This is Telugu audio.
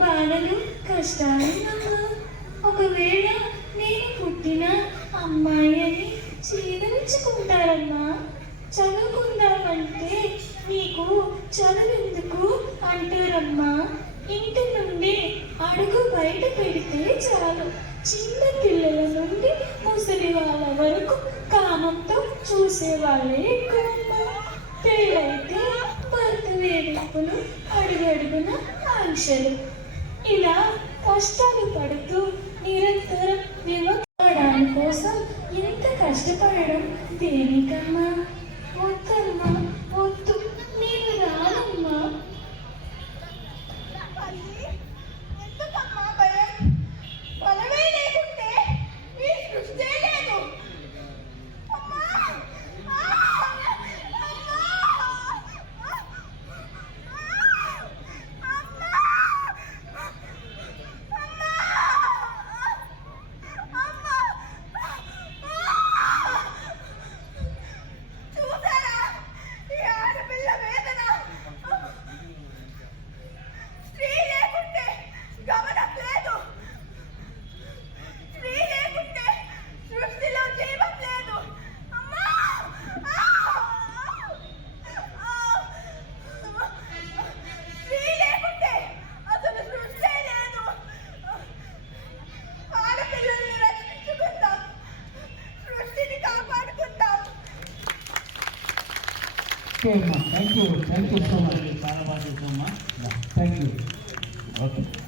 బాధలు కష్టాలు ఒకవేళ నేను పుట్టిన అమ్మాయి అని చీదరించుకుంటారమ్మా. చదువుకుందామంటే నీకు చదువెందుకు అంటారమ్మా. ఇంటి నుండి అడుగు బయట పెడితే చాలు చిన్న పిల్లల నుండి ముసలి వాళ్ళ వరకు కామంతో చూసే వాళ్ళే ఎక్కువమ్మా. పెళ్ళైతే భర్త వేధింపులు, అడుగడుగున ఆంక్షలు, ఇలా కష్టాలు పడుతూ నిరంతరం వివరించడానికి కోసం ఎంత కష్టపడడం దేనికమ్మా? వద్దమ్మా, వద్దు, నేను రానమ్మా. Thank you so much. Thank you. Okay.